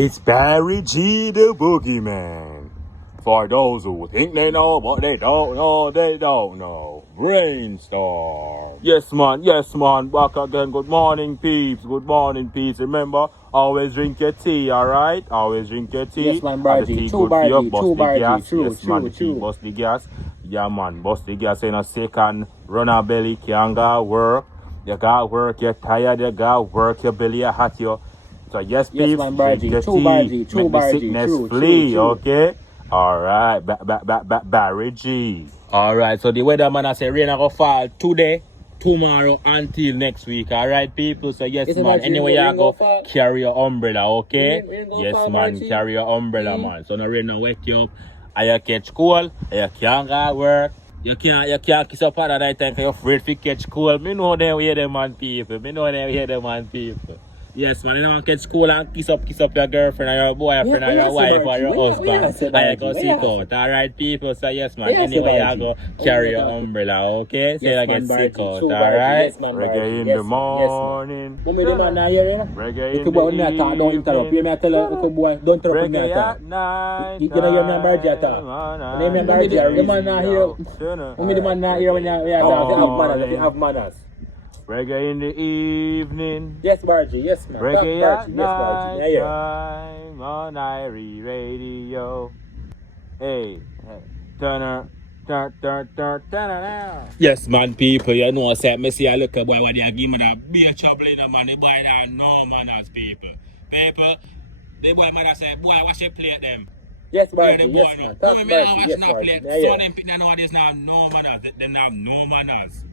It's Barry G the Boogeyman. For those who think they know, but they don't know, they don't know. Brainstorm. Yes, man. Back again. Good morning, peeps. Remember, always drink your tea, alright? Always drink your tea. Yes, man, Bargy. True, Bargy. True, Bargy. Bust the gas. Yeah, man. Bust the gas. You know, second run a belly. Can't go work. You got work. You're tired. You got work. Your belly are hot. You. So yes, peeps. Yes, man, Bargy. True, Bargy. True, Make the Bargy. sickness True, flee, true. okay? Alright, Barry G. Alright, so the weatherman I say rain go fall today, tomorrow, until next week. Alright, people. So yes, man. Anyway, you go carry your umbrella, okay? Yes, man. Carry your umbrella, man. So no rain no wake you up. And you catch cold, and you can't go work. You can't kiss up at the night time because you're afraid to catch cold. Me know them hear them man people. Yes, man, you don't catch cold and kiss up your girlfriend or your boyfriend or your wife or your husband. And you go seek out. Alright, people. So yes, man. Anyway, you go carry your umbrella, okay? So you get sick out, alright? Reggae in the morning. Reggae in the evening. Don't interrupt. You may tell a boy, don't interrupt me at night. You know your number, Jata. Name your Bargy. The man not here. The man not here when you have manners. Reggae in the evening. Yes, Bargy. Yes, man. Reggae at night time on Irie Radio. Hey, turn. Yes, man, people, you know, say, me see a little boy when they give me that beer trouble in the man, the boy that no manners, people. People, the boy mother say, boy, watch your plate them. Yes, Bargy. Yes, man. Talk Bargy. Yes, Bargy. So them people nowadays now have no manners. They have no manners.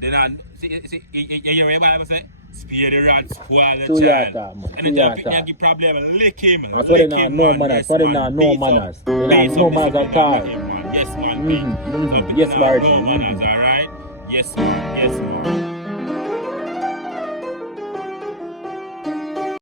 They not see you hear what Bible say? Spear the rat, spoil the child. And if you have a problem, lick him. That's why they not no manners. They not no manners. They not no manners at all. Yes, man. Yes, Bargy. No manners, alright? Yes, man.